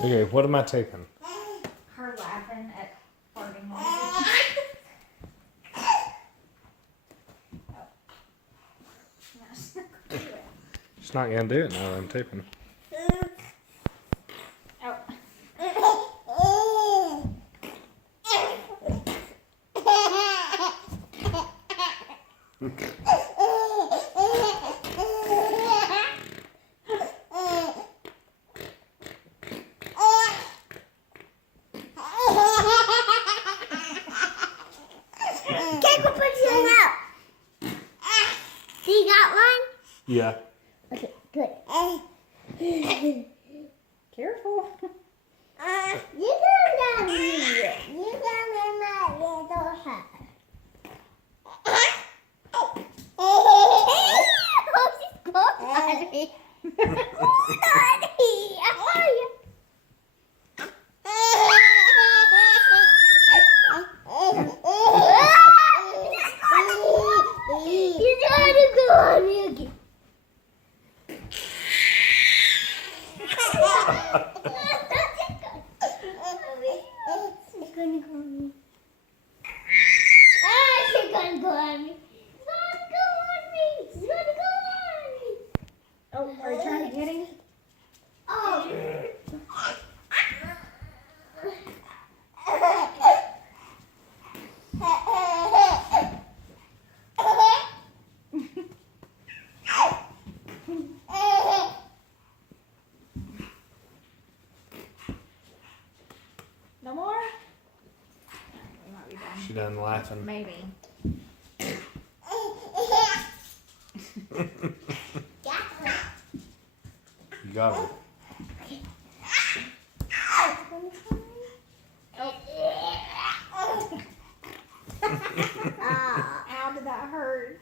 Okay, what am I taping? Her laughing at farting noises. She's not gonna do it now that I'm taping. You got one? Yeah. Okay, good. Careful. You come down here. You come in my little house. Oh, she's going on me. How are you? You're trying to go on me again. She's gonna go on me. She's gonna go on me. She's gonna go on me. Oh, are you trying to get him? Oh. No more? We might be done. She done laughing. Maybe. You got her. How did that hurt?